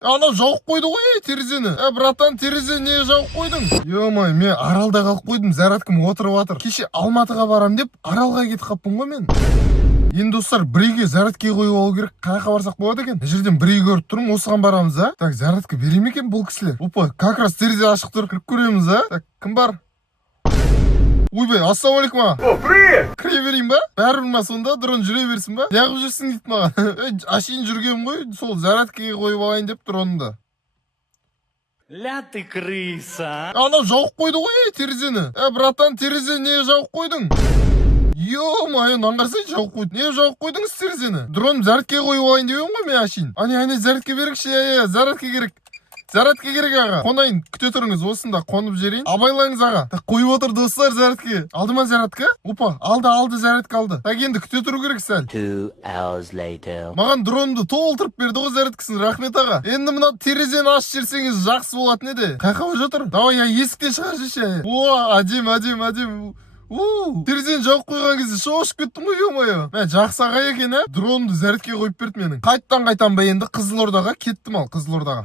Ана жауып қойды ғой терезені. Братан, терезені не жауып қойдың? Ё-май, мен Аралда қалып қойдым, зарядкам отырып жатыр. Кеше Алматыға барам деп Аралға кетіп қалыппын ғой мен. Енді достар, бір үйге зарядка қойып алу керек. Қай жаққа барсақ болады екен? Мына жерден бір үй көріп тұрмын, осыған барамыз, а? Так, зарядка бере ме екен бұл кісілер? Опа, как раз терезе ашық тұр. Кіріп көреміз, а? Так, кім бар? Ойбай, ассалаумалейкум. О, привет! Кіре берейін ба? Бәрібір ма сонда? Дрон жүре берсін ба? Неғып жүрсің дейді маған. Ашейін жүрген ғой, сол зарядкаға қойып алайын деп тұр оны да. Ля ты крыса. Ана жауып қойды ғой терезені. Братан, терезені не жауып қойдың? Ё-май, аңғарсай жауып қойды. Не жауып қойдыңыз терезені? Дрон зарядкаға қойып алайын деп ғой мен ашейін. Ане, зарядка беріңші, зарядка керек. Зарядка керек аға. Қонайын, күте тұрыңыз, осында қонып жерейін. Абайлаңыз аға. Так, қойып отыр достар зарядка. Алды ма зарядка? Опа, алды, зарядка алды. Так, енді күте тұру керек сәл. 2 hours later. Маған дронды толтырып берді ғой зарядкасын, рахмет аға. Енді мына терезені ашып жіберсеңіз жақсы болатын еді. Қайқа жатыр? Давай, есіктен шығаршы. О, әдем. Терезені жауып қойған кезде шошып кеттім ғой, ё-мое. Мә, жақсы аға екен, дронды зарядкаға қойып берді менің. Қайттан ба енді Қызылордаға кеттім ал, Қызылордаға.